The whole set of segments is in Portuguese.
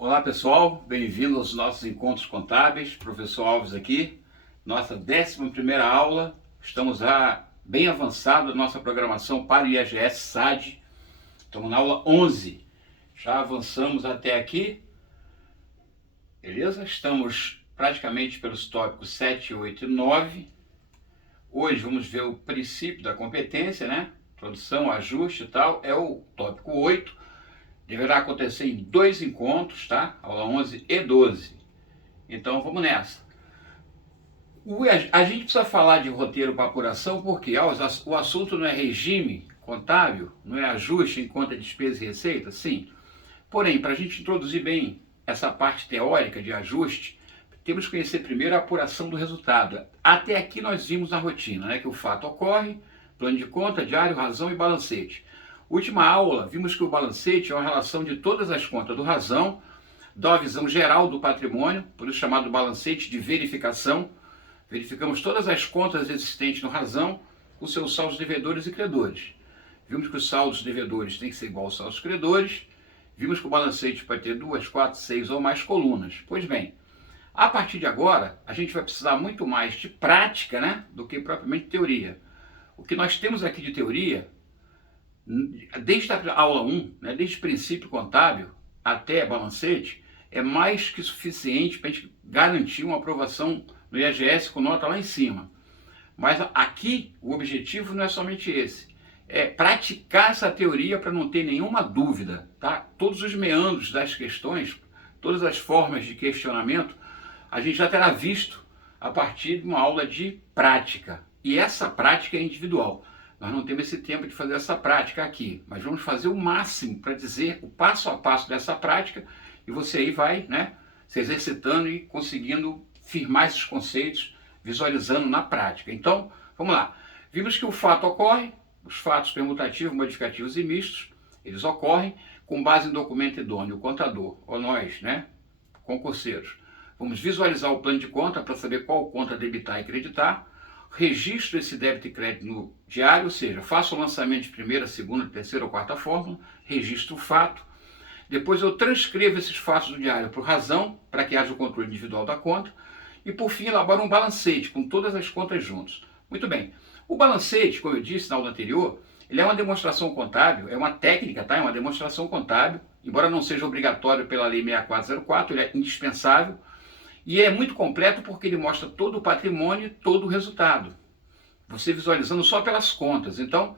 Olá pessoal, bem-vindo aos nossos encontros contábeis, professor Alves aqui, nossa 11ª aula, estamos já bem avançados na nossa programação para o IAGS SAD, estamos na aula 11, já avançamos até aqui, beleza? Estamos praticamente pelos tópicos 7, 8 e 9, hoje vamos ver o princípio da competência, né? Introdução, ajuste e tal, é o tópico 8, deverá acontecer em 2 encontros, tá? Aula 11 e 12. Então vamos nessa. A gente precisa falar de roteiro para apuração porque o assunto não é regime contábil, não é ajuste em conta de despesa e receita? Sim. Porém, para a gente introduzir bem essa parte teórica de ajuste, temos que conhecer primeiro a apuração do resultado. Até aqui nós vimos na rotina, né, que o fato ocorre, plano de conta, diário, razão e balancete. Última aula, vimos que o balancete é uma relação de todas as contas do razão, dá uma visão geral do patrimônio, por isso chamado balancete de verificação. Verificamos todas as contas existentes no razão, com seus saldos devedores e credores. Vimos que os saldos devedores têm que ser igual aos saldos credores. Vimos que o balancete pode ter 2, 4, 6 ou mais colunas. Pois bem, a partir de agora, a gente vai precisar muito mais de prática, né, do que propriamente teoria. O que nós temos aqui de teoria, desde a aula 1, né, desde o princípio contábil até balancete, é mais que suficiente para a gente garantir uma aprovação no IAGS com nota lá em cima. Mas aqui o objetivo não é somente esse, é praticar essa teoria para não ter nenhuma dúvida, tá? Todos os meandros das questões, todas as formas de questionamento, a gente já terá visto a partir de uma aula de prática. E essa prática é individual. Nós não temos esse tempo de fazer essa prática aqui, mas vamos fazer o máximo para dizer o passo a passo dessa prática e você aí vai, né, se exercitando e conseguindo firmar esses conceitos, visualizando na prática. Então, vamos lá. Vimos que o fato ocorre, os fatos permutativos, modificativos e mistos, eles ocorrem com base em documento idôneo, o contador, ou nós, né, concurseiros. Vamos visualizar o plano de conta para saber qual conta debitar e creditar. Registro esse débito e crédito no diário, ou seja, faço o lançamento de primeira, segunda, terceira ou quarta fórmula, registro o fato, depois eu transcrevo esses fatos do diário para o razão, para que haja o controle individual da conta, e por fim elaboro um balancete com todas as contas juntos. Muito bem, o balancete, como eu disse na aula anterior, ele é uma demonstração contábil, é uma técnica, tá? É uma demonstração contábil, embora não seja obrigatório pela lei 6404, ele é indispensável, e é muito completo porque ele mostra todo o patrimônio e todo o resultado. Você visualizando só pelas contas. Então,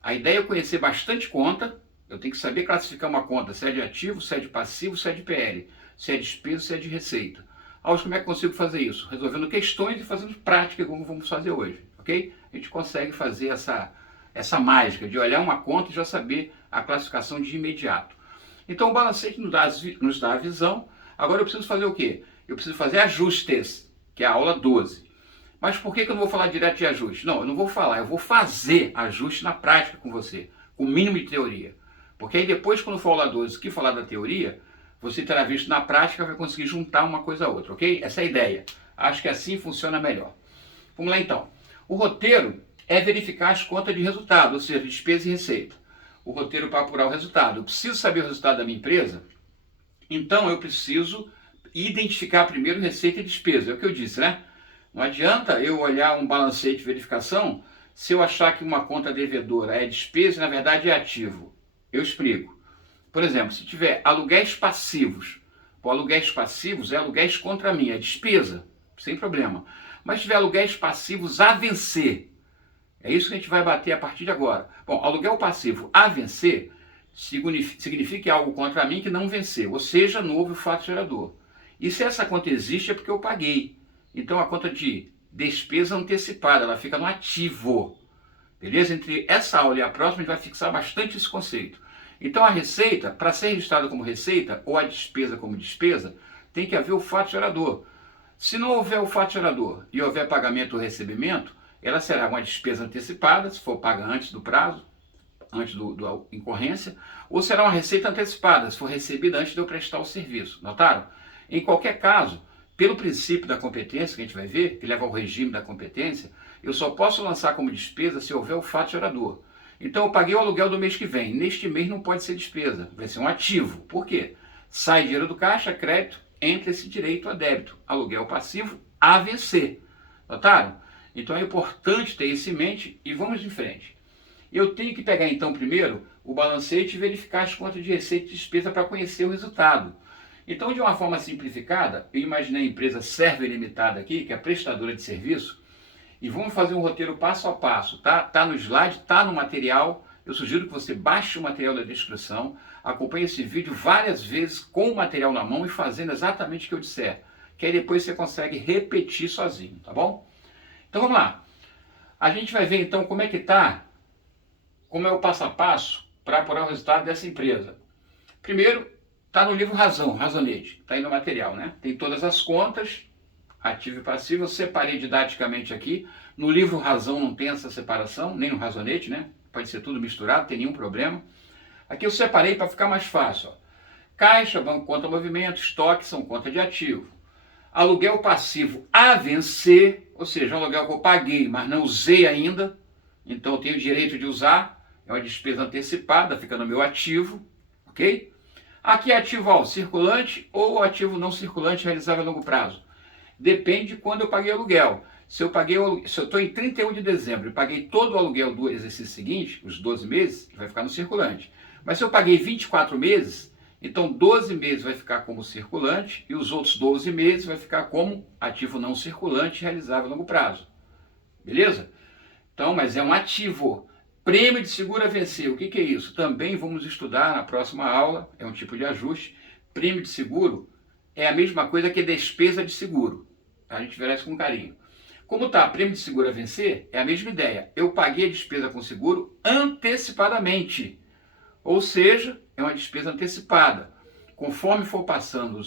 a ideia é conhecer bastante conta. Eu tenho que saber classificar uma conta, se é de ativo, se é de passivo, se é de PL, se é de despesa, se é de receita. Como é que eu consigo fazer isso? Resolvendo questões e fazendo prática, como vamos fazer hoje, ok? A gente consegue fazer essa mágica de olhar uma conta e já saber a classificação de imediato. Então, o balancete nos dá a visão. Agora eu preciso fazer o quê? Eu preciso fazer ajustes, que é a aula 12. Mas por que eu não vou falar direto de ajuste? Não, eu não vou falar, eu vou fazer ajuste na prática com você, com o mínimo de teoria. Porque aí depois, quando for a aula 12, que falar da teoria, você terá visto na prática, vai conseguir juntar uma coisa a outra, ok? Essa é a ideia. Acho que assim funciona melhor. Vamos lá então. O roteiro é verificar as contas de resultado, ou seja, despesa e receita. O roteiro para apurar o resultado. Eu preciso saber o resultado da minha empresa, então eu preciso identificar primeiro receita e despesa, é o que eu disse, né? Não adianta eu olhar um balancete de verificação se eu achar que uma conta devedora é despesa e na verdade é ativo. Eu explico. Por exemplo, se tiver aluguéis passivos, aluguéis passivos é aluguéis contra mim, é despesa, sem problema. Mas se tiver aluguéis passivos a vencer, é isso que a gente vai bater a partir de agora. Bom, aluguel passivo a vencer significa que é algo contra mim que não venceu, ou seja, não houve o fato gerador. E se essa conta existe é porque eu paguei. Então a conta de despesa antecipada, ela fica no ativo. Beleza? Entre essa aula e a próxima a gente vai fixar bastante esse conceito. Então a receita, para ser registrada como receita, ou a despesa como despesa, tem que haver o fato gerador. Se não houver o fato gerador e houver pagamento ou recebimento, ela será uma despesa antecipada, se for paga antes do prazo, antes da incorrência, ou será uma receita antecipada, se for recebida antes de eu prestar o serviço. Notaram? Em qualquer caso, pelo princípio da competência, que a gente vai ver, que leva ao regime da competência, eu só posso lançar como despesa se houver o fato gerador. Então eu paguei o aluguel do mês que vem. Neste mês não pode ser despesa, vai ser um ativo. Por quê? Sai dinheiro do caixa, crédito, entra esse direito a débito, aluguel passivo a vencer. Notaram? Então é importante ter isso em mente e vamos em frente. Eu tenho que pegar então primeiro o balancete e verificar as contas de receita e despesa para conhecer o resultado. Então, de uma forma simplificada, eu imaginei a empresa Server Limitada aqui, que é a prestadora de serviço, e vamos fazer um roteiro passo a passo, tá? Tá no slide, tá no material. Eu sugiro que você baixe o material da descrição, acompanhe esse vídeo várias vezes com o material na mão e fazendo exatamente o que eu disser, que aí depois você consegue repetir sozinho, tá bom? Então vamos lá. A gente vai ver então como é que tá, como é o passo a passo para apurar o resultado dessa empresa. Primeiro, está no livro Razão, Razonete, está aí no material, né? Tem todas as contas, ativo e passivo, eu separei didaticamente aqui. No livro Razão não tem essa separação, nem no Razonete, né? Pode ser tudo misturado, não tem nenhum problema. Aqui eu separei para ficar mais fácil, ó. Caixa, banco, conta, movimento, estoque são conta de ativo. Aluguel passivo a vencer, ou seja, um aluguel que eu paguei, mas não usei ainda, então eu tenho o direito de usar, é uma despesa antecipada, fica no meu ativo, ok? Aqui é ativo circulante ou ativo não circulante realizável a longo prazo. Depende de quando eu paguei o aluguel. Se eu estou em 31 de dezembro e paguei todo o aluguel do exercício seguinte, os 12 meses, vai ficar no circulante. Mas se eu paguei 24 meses, então 12 meses vai ficar como circulante e os outros 12 meses vai ficar como ativo não circulante realizável a longo prazo. Beleza? Então, mas é um ativo. Prêmio de seguro a vencer, o que é isso? Também vamos estudar na próxima aula, é um tipo de ajuste. Prêmio de seguro é a mesma coisa que despesa de seguro. A gente verá isso com carinho. Como está prêmio de seguro a vencer, é a mesma ideia. Eu paguei a despesa com seguro antecipadamente. Ou seja, é uma despesa antecipada. Conforme foram passando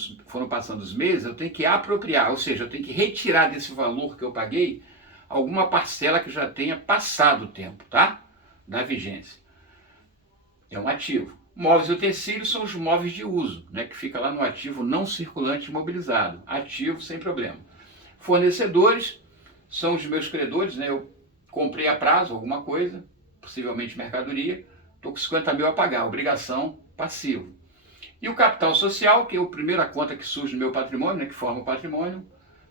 os meses, eu tenho que apropriar, ou seja, eu tenho que retirar desse valor que eu paguei alguma parcela que já tenha passado o tempo, tá? Da vigência. É um ativo. Móveis e utensílios são os móveis de uso, né, que fica lá no ativo não circulante imobilizado. Ativo sem problema. Fornecedores são os meus credores, né, eu comprei a prazo alguma coisa, possivelmente mercadoria, estou com 50 mil a pagar, obrigação passivo. E o capital social, que é a primeira conta que surge no meu patrimônio, né, que forma o patrimônio,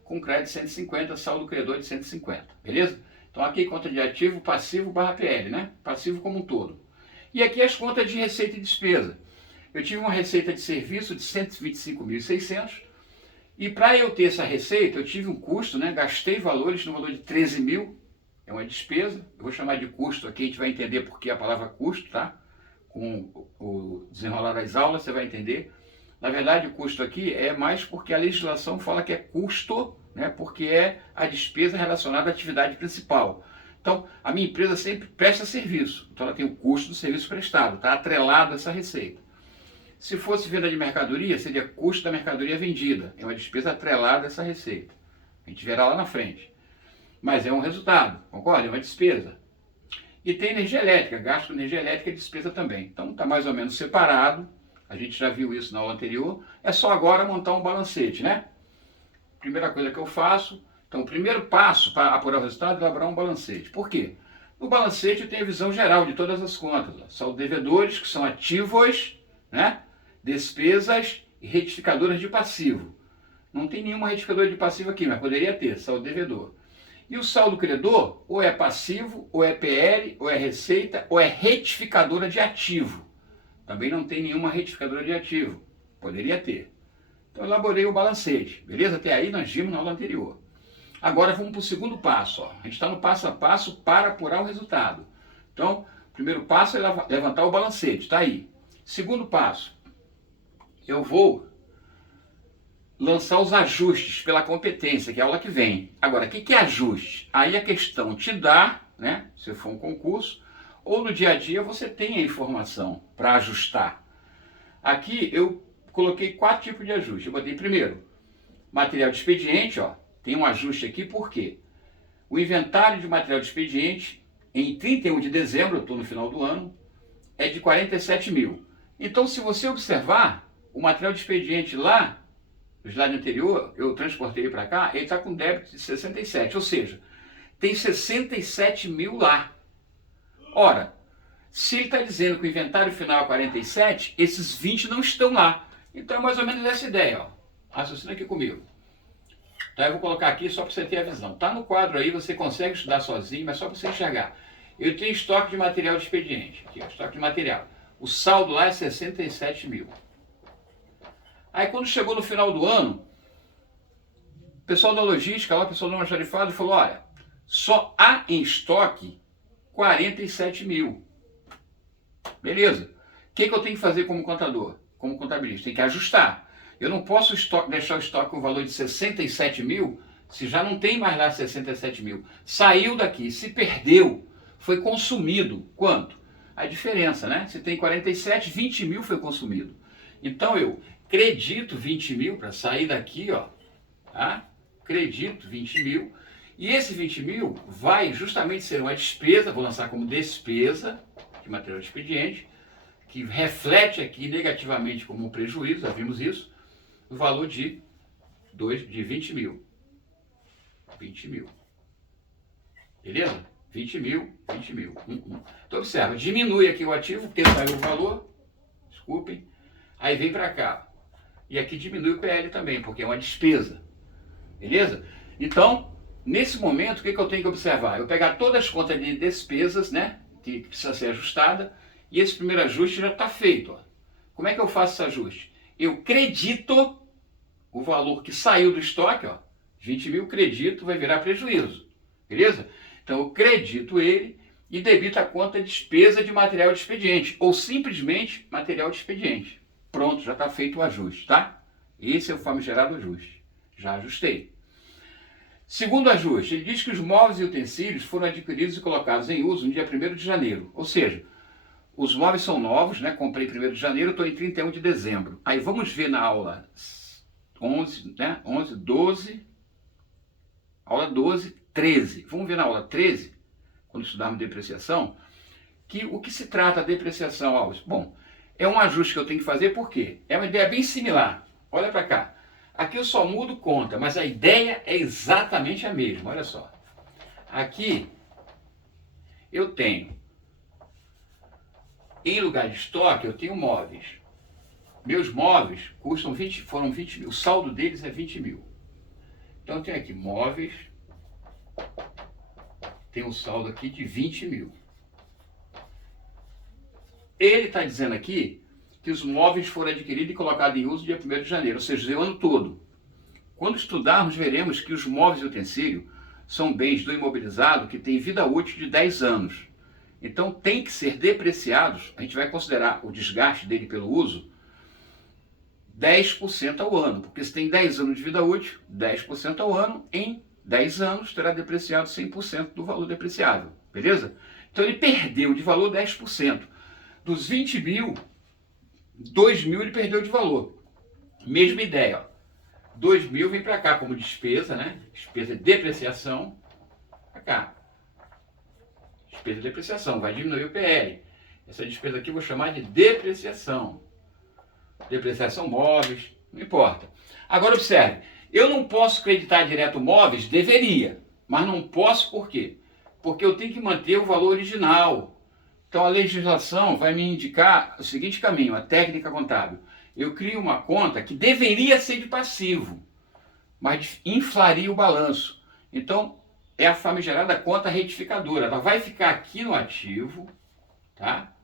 com crédito de 150, saldo credor de 150, beleza? Então aqui conta de ativo, passivo barra PL, né? Passivo como um todo. E aqui as contas de receita e despesa. Eu tive uma receita de serviço de 125.600 e para eu ter essa receita eu tive um custo, né? Gastei valores no valor de 13 mil, é uma despesa. Eu vou chamar de custo aqui, a gente vai entender por que a palavra custo, tá? Com o desenrolar das aulas você vai entender. Na verdade, o custo aqui é mais porque a legislação fala que é custo, né, porque é a despesa relacionada à atividade principal. Então, a minha empresa sempre presta serviço, então ela tem o custo do serviço prestado, está atrelado a essa receita. Se fosse venda de mercadoria, seria custo da mercadoria vendida, é uma despesa atrelada a essa receita. A gente verá lá na frente. Mas é um resultado, concorda? É uma despesa. E tem energia elétrica, gasto com energia elétrica é despesa também. Então, está mais ou menos separado. A gente já viu isso na aula anterior. É só agora montar um balancete, né? Primeira coisa que eu faço. Então, o primeiro passo para apurar o resultado é elaborar um balancete. Por quê? No balancete eu tenho a visão geral de todas as contas. São devedores, que são ativos, né? Despesas e retificadoras de passivo. Não tem nenhuma retificadora de passivo aqui, mas poderia ter, saldo devedor. E o saldo credor, ou é passivo, ou é PL, ou é receita, ou é retificadora de ativo. Também não tem nenhuma retificadora de ativo. Poderia ter. Então eu elaborei o balancete. Beleza? Até aí nós vimos na aula anterior. Agora vamos para o segundo passo. Ó. A gente está no passo a passo para apurar o resultado. Então, o primeiro passo é levantar o balancete. Está aí. Segundo passo. Eu vou lançar os ajustes pela competência, que é a aula que vem. Agora, o que é ajuste? Aí a questão te dá, né? Se for um concurso, ou no dia a dia você tem a informação para ajustar. Aqui eu coloquei 4 tipos de ajuste. Eu botei primeiro, material de expediente, ó, tem um ajuste aqui, por quê? O inventário de material de expediente, em 31 de dezembro, eu estou no final do ano, é de 47 mil. Então, se você observar, o material de expediente lá, no slide anterior, eu transportei para cá, ele está com débito de 67, ou seja, tem 67 mil lá. Ora, se ele está dizendo que o inventário final é 47, esses 20 não estão lá. Então é mais ou menos essa ideia, ó. Raciocina aqui comigo. Tá, eu vou colocar aqui só para você ter a visão. Tá no quadro aí, você consegue estudar sozinho, mas só para você enxergar. Eu tenho estoque de material de expediente. Aqui, ó, estoque de material. O saldo lá é 67 mil. Aí quando chegou no final do ano, o pessoal da logística, lá, o pessoal do almoxarifado, falou, olha, só há em estoque 47 mil. Beleza. O que eu tenho que fazer como contador, como contabilista? Tem que ajustar. Eu não posso deixar o estoque com o valor de 67 mil, se já não tem mais lá 67 mil. Saiu daqui, se perdeu, foi consumido. Quanto? A diferença, né? Se tem 47, 20 mil foi consumido. Então eu credito 20 mil para sair daqui, ó. Tá? Credito 20 mil. E esse 20 mil vai justamente ser uma despesa, vou lançar como despesa de material de expediente, que reflete aqui negativamente como um prejuízo, já vimos isso, no valor de 20 mil. 20 mil. Beleza? 20 mil, 20 mil. Então observa, diminui aqui o ativo, porque saiu o valor, desculpem, aí vem para cá. E aqui diminui o PL também, porque é uma despesa. Beleza? Então, nesse momento, o que eu tenho que observar? Eu pegar todas as contas de despesas, né, que precisa ser ajustada, e esse primeiro ajuste já está feito. Ó. Como é que eu faço esse ajuste? Eu credito o valor que saiu do estoque, ó, 20 mil, credito, vai virar prejuízo. Beleza? Então eu credito ele e debito a conta despesa de material de expediente, ou simplesmente material de expediente. Pronto, já está feito o ajuste, tá? Esse é o famigerado ajuste. Já ajustei. Segundo ajuste, ele diz que os móveis e utensílios foram adquiridos e colocados em uso no dia 1º de janeiro. Ou seja, os móveis são novos, né? Comprei 1º de janeiro, estou em 31 de dezembro. Aí vamos ver na aula 11, né? 11, 12, aula 12, 13. Vamos ver na aula 13, quando estudarmos depreciação, que o que se trata a depreciação, Alves? Bom, é um ajuste que eu tenho que fazer, por quê? É uma ideia bem similar. Olha para cá. Aqui eu só mudo conta, mas a ideia é exatamente a mesma. Olha só. Aqui eu tenho, em lugar de estoque, eu tenho móveis. Meus móveis foram 20 mil. O saldo deles é 20 mil. Então eu tenho aqui móveis. Tem um saldo aqui de 20 mil. Ele está dizendo aqui que os móveis foram adquiridos e colocados em uso dia 1º de janeiro, ou seja, o ano todo. Quando estudarmos, veremos que os móveis e utensílios são bens do imobilizado que têm vida útil de 10 anos. Então, tem que ser depreciados, a gente vai considerar o desgaste dele pelo uso, 10% ao ano, porque se tem 10 anos de vida útil, 10% ao ano, em 10 anos terá depreciado 100% do valor depreciável, beleza? Então, ele perdeu de valor 10%. Dos 20 mil, 2 mil ele perdeu de valor. Mesma ideia, ó. 2 mil vem para cá como despesa, né? Despesa de depreciação, para cá. Despesa de depreciação, vai diminuir o PL. Essa despesa aqui eu vou chamar de depreciação. Depreciação móveis, não importa. Agora observe, eu não posso creditar direto móveis, deveria, mas não posso por quê? Porque eu tenho que manter o valor original. Então a legislação vai me indicar o seguinte caminho, a técnica contábil. Eu crio uma conta que deveria ser de passivo, mas inflaria o balanço. Então é a famigerada conta retificadora. Ela vai ficar aqui no ativo, tá?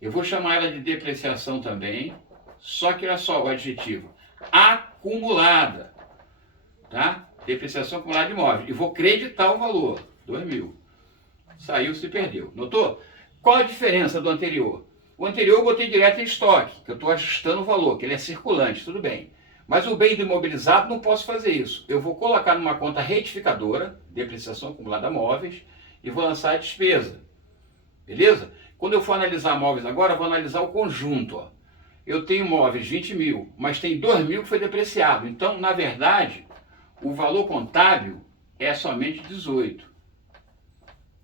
Eu vou chamar ela de depreciação também, só que olha só o adjetivo, acumulada, tá? Depreciação acumulada de imóvel. E vou creditar o valor, 2 mil. Saiu, se perdeu. Notou? Qual a diferença do anterior? O anterior eu botei direto em estoque, que eu estou ajustando o valor, que ele é circulante, tudo bem. Mas o bem do imobilizado não posso fazer isso. Eu vou colocar numa conta retificadora, depreciação acumulada móveis, e vou lançar a despesa. Beleza? Quando eu for analisar móveis agora, eu vou analisar o conjunto. Ó. Eu tenho móveis 20 mil, mas tem 2 mil que foi depreciado. Então, na verdade, o valor contábil é somente 18.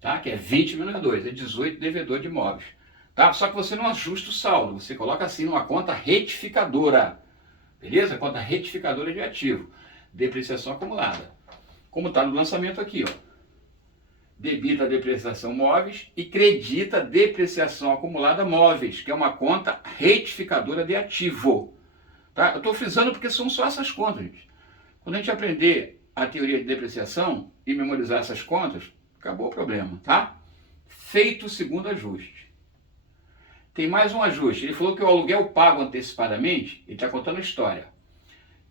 Tá? Que é 20 menos 2, é 18 devedor de imóveis. Tá? Só que você não ajusta o saldo, você coloca assim numa conta retificadora. Beleza? Conta retificadora de ativo. Depreciação acumulada. Como está no lançamento aqui, ó. Debita a depreciação móveis e credita a depreciação acumulada móveis, que é uma conta retificadora de ativo. Tá? Eu estou frisando porque são só essas contas, gente. Quando a gente aprender a teoria de depreciação e memorizar essas contas, acabou o problema, tá? Feito o segundo ajuste. Tem mais um ajuste. Ele falou que o aluguel pago antecipadamente, ele está contando a história.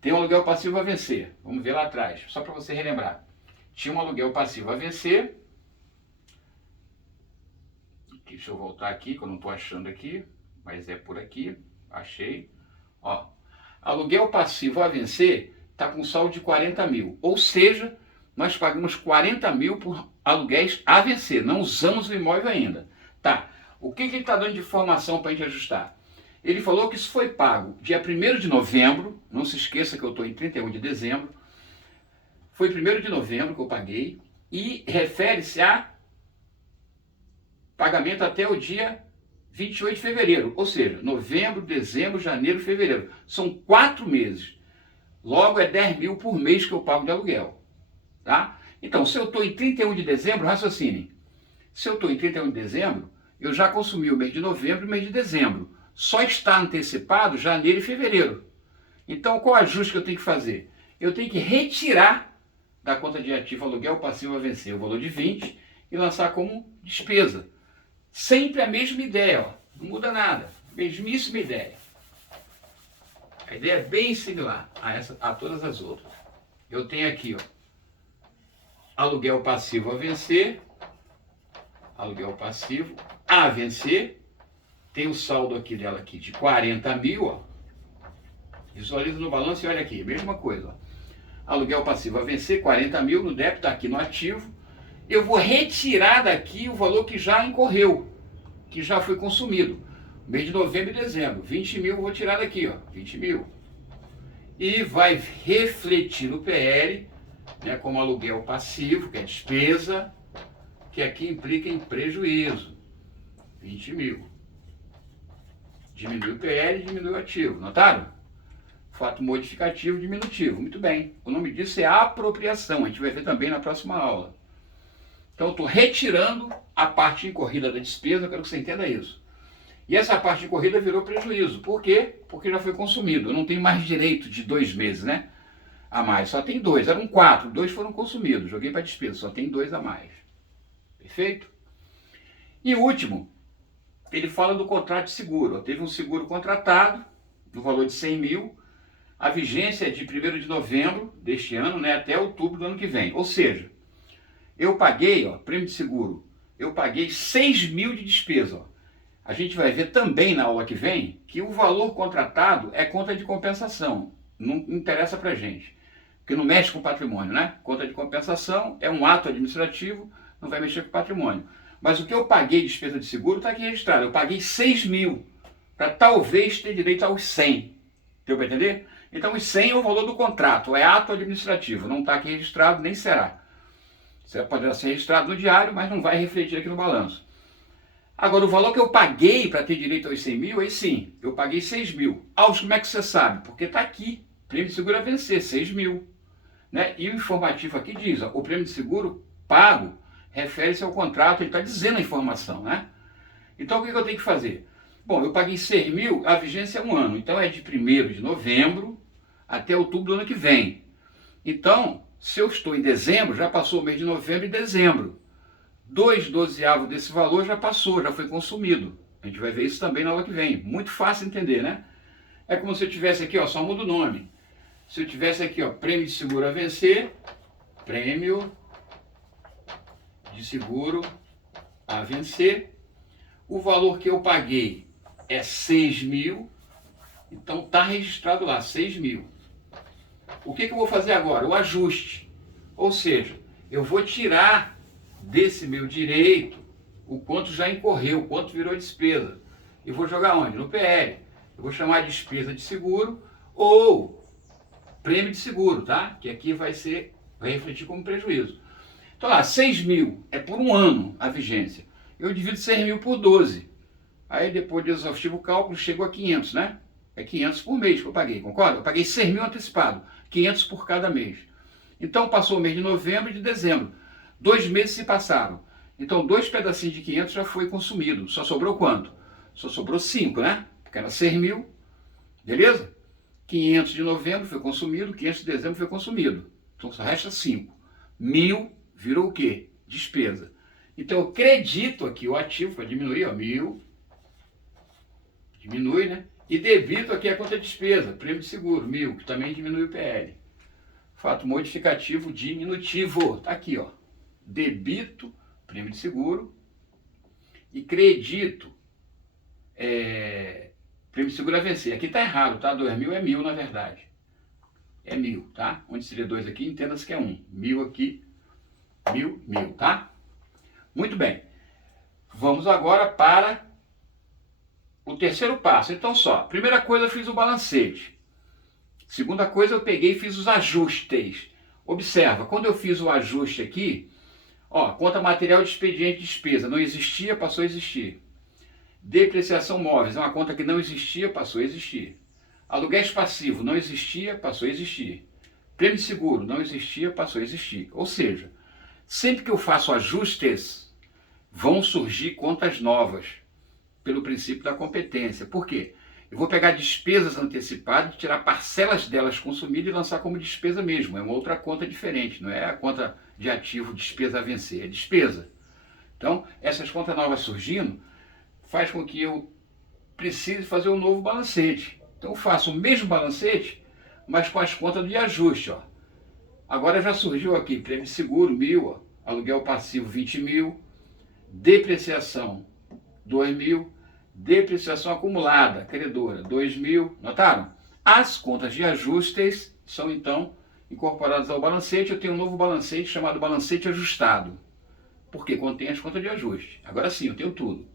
Tem um aluguel passivo a vencer. Vamos ver lá atrás, só para você relembrar. Tinha um aluguel passivo a vencer. Deixa eu voltar aqui, que eu não estou achando aqui, mas é por aqui. Achei. Ó, aluguel passivo a vencer está com saldo de 40 mil. Ou seja, nós pagamos 40 mil por aluguéis a vencer. Não usamos o imóvel ainda. Tá. O que ele está dando de informação para a gente ajustar? Ele falou que isso foi pago dia 1º de novembro. Não se esqueça que eu estou em 31 de dezembro. Foi 1º de novembro que eu paguei. E refere-se a pagamento até o dia 28 de fevereiro. Ou seja, novembro, dezembro, janeiro, fevereiro. São 4 meses. Logo é 10 mil por mês que eu pago de aluguel. Tá? Então, se eu estou em 31 de dezembro, raciocine. Se eu estou em 31 de dezembro, eu já consumi o mês de novembro e o mês de dezembro. Só está antecipado janeiro e fevereiro. Então, qual ajuste que eu tenho que fazer? Eu tenho que retirar da conta de ativo aluguel passivo a vencer o valor de 20 e lançar como despesa. Sempre a mesma ideia, ó. Não muda nada. Mesmíssima ideia. A ideia é bem similar a todas as outras. Eu tenho aqui, ó, aluguel passivo a vencer, aluguel passivo a vencer, tem o saldo aqui dela aqui de 40 mil, ó. Visualiza no balanço e olha aqui, mesma coisa, ó. Aluguel passivo a vencer, 40 mil no débito, tá aqui no ativo. Eu vou retirar daqui o valor que já incorreu, que já foi consumido. Mês de novembro e dezembro, 20 mil eu vou tirar daqui, ó, 20 mil. E vai refletir no PL, né, como aluguel passivo, que é despesa, que aqui implica em prejuízo, 20 mil. Diminui o PL e diminui o ativo, notaram? Fato modificativo diminutivo, muito bem. O nome disso é apropriação, a gente vai ver também na próxima aula. Então eu estou retirando a parte incorrida da despesa, eu quero que você entenda isso. E essa parte incorrida virou prejuízo. Por quê? Porque já foi consumido. Eu não tenho mais direito de 2 meses, né? A mais. Só tem 2. Eram 4. 2 foram consumidos. Joguei para despesa. Só tem 2 a mais. Perfeito? E o último, ele fala do contrato de seguro. Teve um seguro contratado, no valor de 100 mil. A vigência é de 1º de novembro deste ano, né, até outubro do ano que vem. Ou seja, eu paguei, ó, prêmio de seguro, eu paguei 6 mil de despesa. Ó. A gente vai ver também na aula que vem que o valor contratado é conta de compensação. Não interessa pra gente, porque não mexe com patrimônio, né? Conta de compensação é um ato administrativo, não vai mexer com patrimônio. Mas o que eu paguei de despesa de seguro está aqui registrado. Eu paguei 6 mil para talvez ter direito aos 100. Deu para entender? Então os 100 é o valor do contrato, é ato administrativo, não está aqui registrado, nem será. Você poderá ser registrado no diário, mas não vai refletir aqui no balanço. Agora, o valor que eu paguei para ter direito aos 100 mil, aí sim, eu paguei 6 mil. Como é que você sabe? Porque está aqui, prêmio de seguro a vencer, 6 mil. Né? E o informativo aqui diz, ó, o prêmio de seguro pago refere-se ao contrato, ele está dizendo a informação, né? Então, o que eu tenho que fazer? Bom, eu paguei 6 mil, a vigência é 1 ano, então é de 1º de novembro até outubro do ano que vem. Então, se eu estou em dezembro, já passou o mês de novembro e dezembro. 2/12 desse valor já passou, já foi consumido. A gente vai ver isso também na aula que vem. Muito fácil de entender, né? É como se eu tivesse aqui, ó, só muda o nome. Se eu tivesse aqui, ó, prêmio de seguro a vencer, prêmio de seguro a vencer, o valor que eu paguei é 6 mil, então está registrado lá, 6 mil. O que eu vou fazer agora? O ajuste. Ou seja, eu vou tirar desse meu direito o quanto já incorreu, o quanto virou despesa. E vou jogar onde? No PL. Eu vou chamar de despesa de seguro ou prêmio de seguro, tá? Que aqui vai refletir como prejuízo. Então lá, 6 mil é por 1 ano a vigência. Eu divido 6 mil por 12. Aí depois de exaustivo cálculo, chegou a 500, né? É 500 por mês que eu paguei, concorda? Eu paguei 6 mil antecipado, 500 por cada mês. Então passou o mês de novembro e de dezembro. 2 meses se passaram. Então 2 pedacinhos de 500 já foi consumido. Só sobrou quanto? Só sobrou 5, né? Porque era 6 mil. Beleza? 500 de novembro foi consumido, 500 de dezembro foi consumido. Então só resta 5. 1.000 virou o quê? Despesa. Então eu credito aqui o ativo para diminuir, ó, 1.000. Diminui, né? E debito aqui a conta de despesa, prêmio de seguro, 1.000, que também diminui o PL. Fato modificativo diminutivo. Está aqui, ó. Debito, prêmio de seguro, e credito, prêmio de seguro a vencer. Aqui está errado, tá? 2.000 é 1.000 na verdade. É 1.000, tá? Onde seria 2 aqui, entenda-se que é 1. 1.000 aqui, 1.000, tá? Muito bem. Vamos agora para o terceiro passo. Então só, primeira coisa eu fiz o balancete. Segunda coisa eu peguei e fiz os ajustes. Observa, quando eu fiz o ajuste aqui, ó, conta material de expediente de despesa, não existia, passou a existir. Depreciação móveis, é uma conta que não existia, passou a existir. Aluguéis passivo, não existia, passou a existir. Prêmio de seguro, não existia, passou a existir. Ou seja, sempre que eu faço ajustes, vão surgir contas novas, pelo princípio da competência. Por quê? Eu vou pegar despesas antecipadas, tirar parcelas delas consumidas e lançar como despesa mesmo. É uma outra conta diferente, não é a conta de ativo, despesa a vencer, é despesa. Então, essas contas novas surgindo, faz com que eu precise fazer um novo balancete. Então, eu faço o mesmo balancete, mas com as contas de ajuste. Ó. Agora já surgiu aqui, prêmio de seguro, 1.000, ó, aluguel passivo, 20.000, depreciação, 2.000, depreciação acumulada, credora, 2.000, notaram? As contas de ajustes são então incorporadas ao balancete. Eu tenho um novo balancete chamado balancete ajustado, porque contém as contas de ajuste. Agora sim, eu tenho tudo.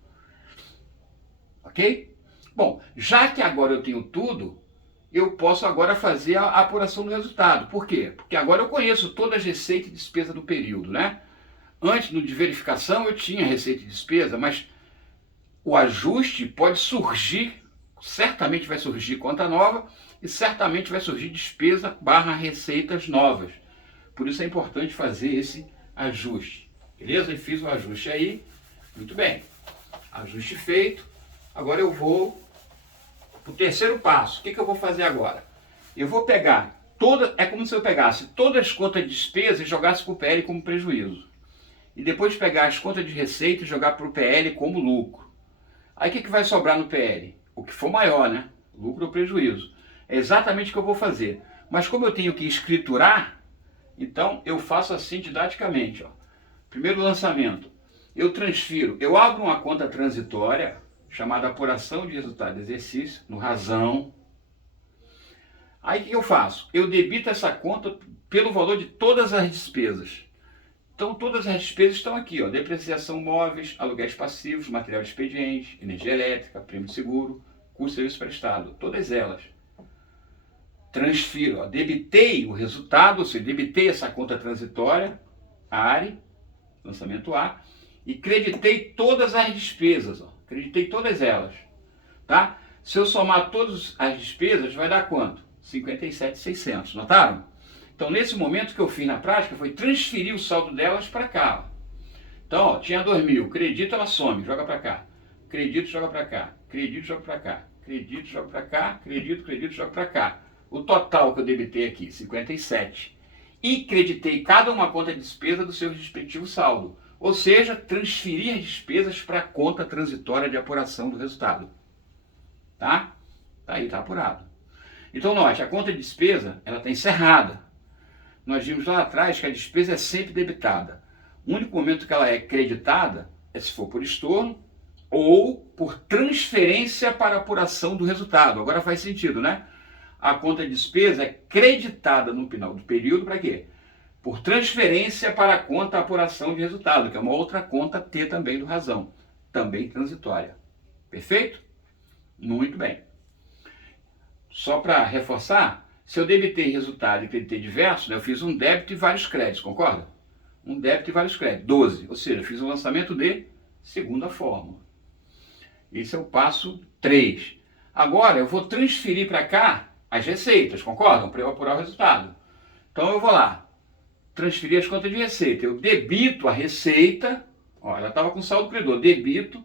Ok? Bom, já que agora eu tenho tudo, eu posso agora fazer a apuração do resultado. Por quê? Porque agora eu conheço todas as receitas e despesa do período, né? Antes, no de verificação, eu tinha receita e despesa, mas o ajuste pode surgir, certamente vai surgir conta nova e certamente vai surgir despesa / receitas novas. Por isso é importante fazer esse ajuste. Beleza? Eu fiz o ajuste aí. Muito bem. Ajuste feito. Agora eu vou para o terceiro passo. O que eu vou fazer agora? Eu vou pegar é como se eu pegasse todas as contas de despesa e jogasse para o PL como prejuízo. E depois pegar as contas de receita e jogar para o PL como lucro. Aí o que vai sobrar no PL? O que for maior, né? Lucro ou prejuízo. É exatamente o que eu vou fazer. Mas como eu tenho que escriturar, então eu faço assim didaticamente. Ó. Primeiro lançamento. Eu transfiro, eu abro uma conta transitória, chamada apuração de resultado de exercício, no razão. Aí o que eu faço? Eu debito essa conta pelo valor de todas as despesas. Então todas as despesas estão aqui, ó, depreciação móveis, aluguéis passivos, material de expediente, energia elétrica, prêmio de seguro, custo de serviço prestado, todas elas. Transfiro, ó, debitei o resultado, ou seja, debitei essa conta transitória, ARE, lançamento A, e creditei todas as despesas, ó, creditei todas elas, tá? Se eu somar todas as despesas, vai dar quanto? 57.600, notaram? Então, nesse momento que eu fiz na prática, foi transferir o saldo delas para cá. Ó. Então, ó, tinha 2.000, credito, ela some, joga para cá. Credito, joga para cá. Credito, joga para cá. Credito, joga para cá. Credito, joga para cá. O total que eu debitei aqui, 57. E creditei cada uma conta de despesa do seu respectivo saldo. Ou seja, transferir as despesas para a conta transitória de apuração do resultado. Tá? Tá aí, tá apurado. Então, note, a conta de despesa, ela está encerrada. Nós vimos lá atrás que a despesa é sempre debitada. O único momento que ela é creditada é se for por estorno ou por transferência para apuração do resultado. Agora faz sentido, né? A conta de despesa é creditada no final do período para quê? Por transferência para a conta apuração de resultado, que é uma outra conta T também do razão, também transitória. Perfeito? Muito bem. Só para reforçar, se eu debitei resultado e creditei diverso, né, eu fiz um débito e vários créditos, concorda? Um débito e vários créditos, 12. Ou seja, eu fiz o lançamento de segunda fórmula. Esse é o passo 3. Agora eu vou transferir para cá as receitas, concordam? Para eu apurar o resultado. Então eu vou lá, transferir as contas de receita. Eu debito a receita, ó, ela estava com saldo credor, debito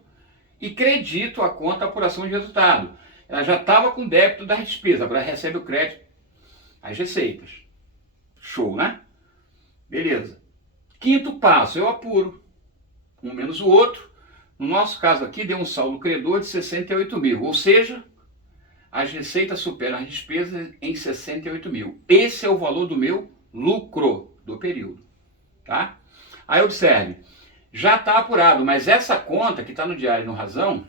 e credito a conta apuração de resultado. ela já estava com débito das despesas, agora recebe o crédito, as receitas. Show, né? Beleza. Quinto passo, eu apuro. Um menos o outro. No nosso caso aqui, deu um saldo credor de 68 mil, ou seja, as receitas superam as despesas em 68 mil. Esse é o valor do meu lucro do período. Tá? Aí observe, já está apurado, mas essa conta que está no diário e no razão,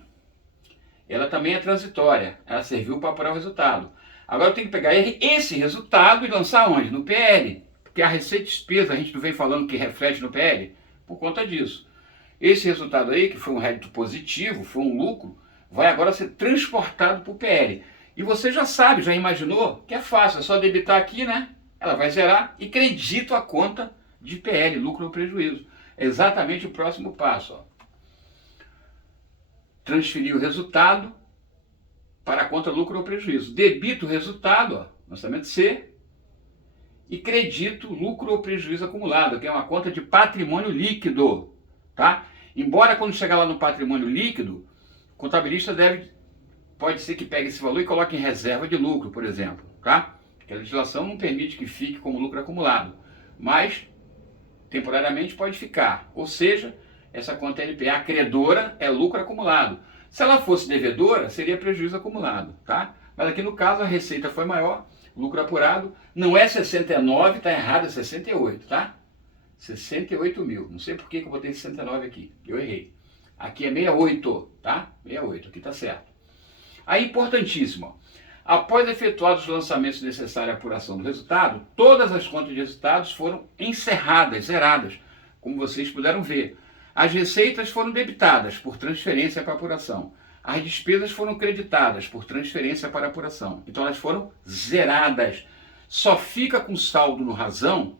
ela também é transitória, ela serviu para apurar o resultado. Agora eu tenho que pegar esse resultado e lançar onde? No PL, porque a receita e despesa a gente não vem falando que reflete no PL, por conta disso. Esse resultado aí, que foi um rédito positivo, foi um lucro, vai agora ser transportado para o PL. E você já sabe, já imaginou que é fácil, é só debitar aqui, né? Ela vai zerar e credito a conta de PL, lucro ou prejuízo. É exatamente o próximo passo. Ó. Transferir o resultado para a conta lucro ou prejuízo. Debito o resultado, ó, lançamento C, e credito lucro ou prejuízo acumulado, que é uma conta de patrimônio líquido. Tá? Embora quando chegar lá no patrimônio líquido, o contabilista pode ser que pegue esse valor e coloque em reserva de lucro, por exemplo. Tá? Porque a legislação não permite que fique como lucro acumulado, mas temporariamente pode ficar. Ou seja, essa conta LPA credora é lucro acumulado. Se ela fosse devedora, seria prejuízo acumulado. Tá? Mas aqui no caso a receita foi maior, lucro apurado, não é 69, está errado, é 68, tá? 68 mil. Não sei por que eu botei 69 aqui. Eu errei. Aqui é 68, tá? 68, aqui tá certo. Aí, importantíssimo. Após efetuados os lançamentos necessários à apuração do resultado, todas as contas de resultados foram encerradas, zeradas, como vocês puderam ver. As receitas foram debitadas por transferência para apuração. As despesas foram creditadas por transferência para apuração. Então, elas foram zeradas. Só fica com saldo no razão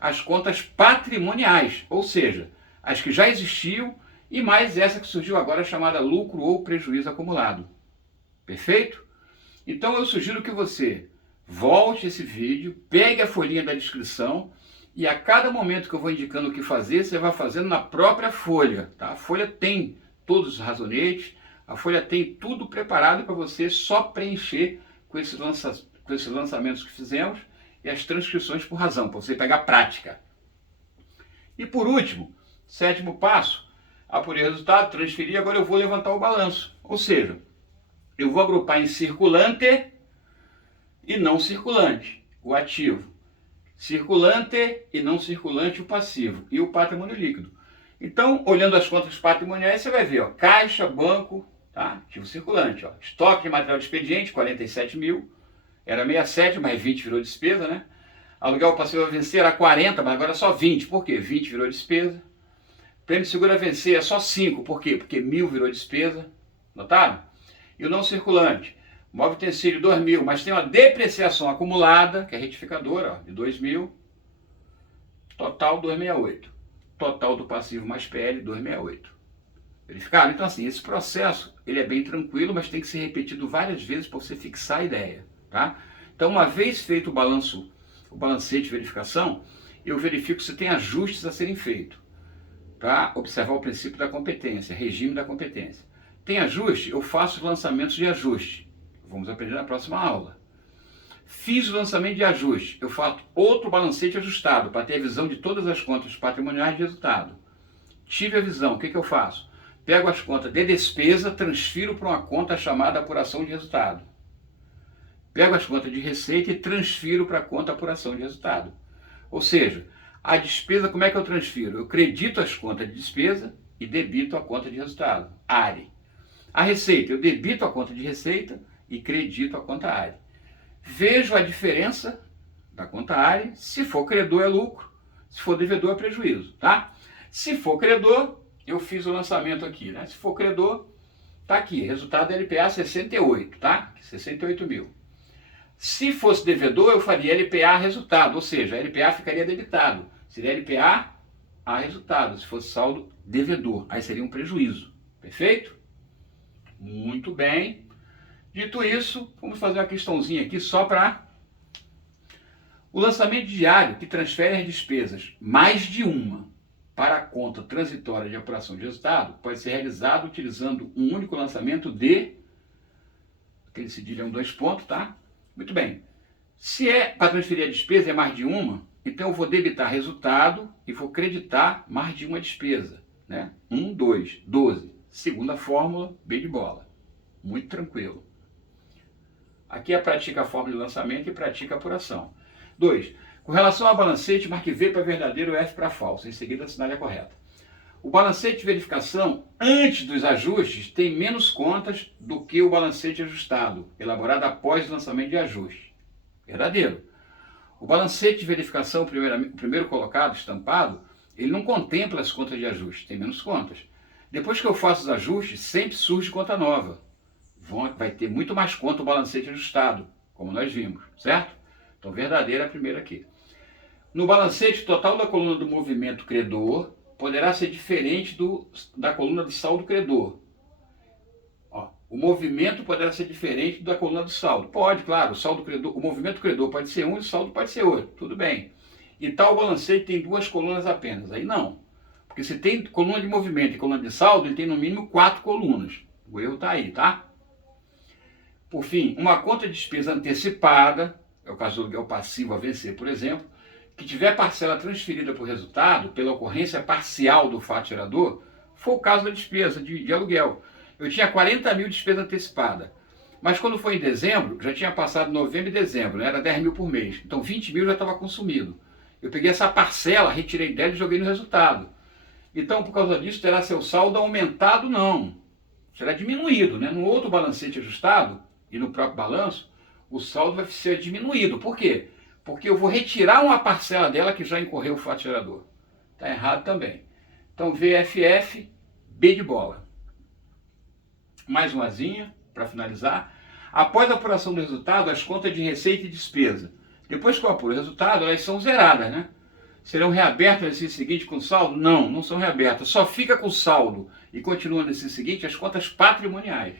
as contas patrimoniais, ou seja, as que já existiam e mais essa que surgiu agora chamada lucro ou prejuízo acumulado. Perfeito? Então eu sugiro que você volte esse vídeo, pegue a folhinha da descrição e a cada momento que eu vou indicando o que fazer, você vai fazendo na própria folha. Tá? A folha tem todos os razonetes, a folha tem tudo preparado para você só preencher com esses lançamentos que fizemos e as transcrições por razão, para você pegar prática. E por último, sétimo passo, apurei o resultado, transferi, agora eu vou levantar o balanço. Ou seja, eu vou agrupar em circulante e não circulante, o ativo. Circulante e não circulante, o passivo. E o patrimônio líquido. Então, olhando as contas patrimoniais, você vai ver, ó, caixa, banco, tá? Ativo circulante. Ó. Estoque de material de expediente, 47 mil. Era 67, mas 20 virou despesa, né? Aluguel passivo a vencer era 40, mas agora é só 20. Por quê? 20 virou despesa. Prêmio de seguro a vencer é só 5. Por quê? Porque 1.000 virou despesa. Notaram? E o não circulante. Móvel utensílio 2.000, mas tem uma depreciação acumulada, que é retificadora, ó, de 2.000. Total 268. Total do passivo mais PL 268. Verificaram? Então assim, esse processo ele é bem tranquilo, mas tem que ser repetido várias vezes para você fixar a ideia. Tá? Então, uma vez feito o balancete de verificação, eu verifico se tem ajustes a serem feitos, para observar o princípio da competência, regime da competência. Tem ajuste? Eu faço os lançamentos de ajuste. Vamos aprender na próxima aula. Fiz o lançamento de ajuste, eu faço outro balancete ajustado, para ter a visão de todas as contas patrimoniais de resultado. Tive a visão, o que eu faço? Pego as contas de despesa, transfiro para uma conta chamada apuração de resultado. Pego as contas de receita e transfiro para a conta apuração de resultado. Ou seja, a despesa, como é que eu transfiro? Eu credito as contas de despesa e debito a conta de resultado, ARE. A receita, eu debito a conta de receita e credito a conta ARE. Vejo a diferença da conta ARE, se for credor é lucro, se for devedor é prejuízo, tá? Se for credor, eu fiz o lançamento aqui, né? Se for credor, tá aqui, resultado LPA 68, tá? 68 mil. Se fosse devedor, eu faria LPA resultado, ou seja, a LPA ficaria debitado. Seria LPA a resultado, se fosse saldo devedor. Aí seria um prejuízo. Perfeito? Muito bem. Dito isso, vamos fazer uma questãozinha aqui só para... O lançamento diário que transfere as despesas, mais de uma, para a conta transitória de apuração de resultado, pode ser realizado utilizando um único lançamento de aquele cedilhão 2 pontos, tá? Muito bem. Se é para transferir a despesa é mais de uma, então eu vou debitar resultado e vou creditar mais de uma despesa, né? 1, 2, 12. Segunda fórmula, B de bola. Muito tranquilo. Aqui é pratica a fórmula de lançamento e pratica a apuração. 2. Com relação ao balancete, marque V para verdadeiro e F para falso. Em seguida, assinale a correta. O balancete de verificação, antes dos ajustes, tem menos contas do que o balancete ajustado, elaborado após o lançamento de ajuste. Verdadeiro. O balancete de verificação, primeiro colocado, estampado, ele não contempla as contas de ajuste, tem menos contas. Depois que eu faço os ajustes, sempre surge conta nova. Vai ter muito mais conta o balancete ajustado, como nós vimos, certo? Então, verdadeira é a primeira aqui. No balancete, o total da coluna do movimento credor poderá ser diferente da coluna do saldo credor. Ó, o movimento poderá ser diferente da coluna do saldo. Pode, claro, o movimento credor pode ser um e o saldo pode ser outro. Tudo bem. E tal balancete tem 2 colunas apenas. Aí não. Porque se tem coluna de movimento e coluna de saldo, ele tem no mínimo 4 colunas. O erro está aí, tá? Por fim, uma conta de despesa antecipada, é o caso do aluguel passivo a vencer, por exemplo, que tiver parcela transferida por resultado, pela ocorrência parcial do fato gerador, foi o caso da despesa de aluguel. Eu tinha 40 mil de despesa antecipada, mas quando foi em dezembro, já tinha passado novembro e dezembro, né? Era 10 mil por mês, então 20 mil já estava consumido. Eu peguei essa parcela, retirei dela e joguei no resultado. Então, por causa disso, terá seu saldo aumentado? Não. Será diminuído, né? No outro balancete ajustado e no próprio balanço, o saldo vai ser diminuído. Por quê? Porque eu vou retirar uma parcela dela que já incorreu o fato gerador. Está errado também. Então, VFF, B de bola. Mais uma asinha para finalizar. Após a apuração do resultado, as contas de receita e despesa. Depois que eu apuro o resultado, elas são zeradas, né? Serão reabertas no exercício seguinte com saldo? Não, não são reabertas. Só fica com saldo e continua no exercício seguinte as contas patrimoniais.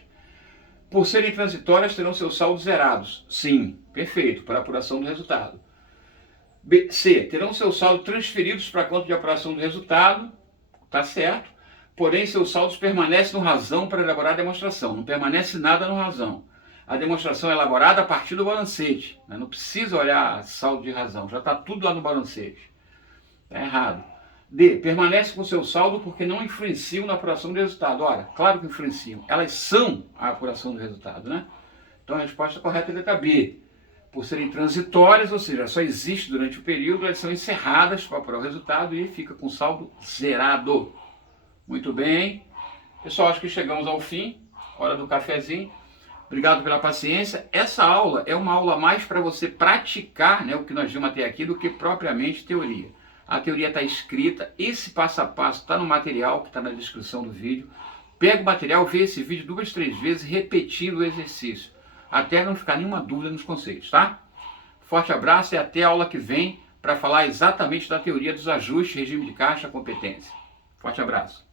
Por serem transitórias, terão seus saldos zerados. Sim, perfeito, para a apuração do resultado. C. Terão seus saldos transferidos para a conta de apuração do resultado. Tá certo. Porém, seus saldos permanecem no razão para elaborar a demonstração. Não permanece nada no razão. A demonstração é elaborada a partir do balancete. Né? Não precisa olhar saldo de razão. Já está tudo lá no balancete. Está errado. D. Permanece com seu saldo porque não influenciam na apuração do resultado. Ora, claro que influenciam. Elas são a apuração do resultado, né? Então a resposta correta é a letra B. Por serem transitórias, ou seja, só existe durante o período, elas são encerradas para apurar o resultado e fica com saldo zerado. Muito bem. Pessoal, acho que chegamos ao fim. Hora do cafezinho. Obrigado pela paciência. Essa aula é uma aula mais para você praticar, né, o que nós vimos até aqui do que propriamente teoria. A teoria está escrita, esse passo a passo está no material que está na descrição do vídeo. Pega o material, vê esse vídeo 2, 3 vezes, repetindo o exercício, até não ficar nenhuma dúvida nos conceitos, tá? Forte abraço e até a aula que vem para falar exatamente da teoria dos ajustes, regime de caixa, competência. Forte abraço.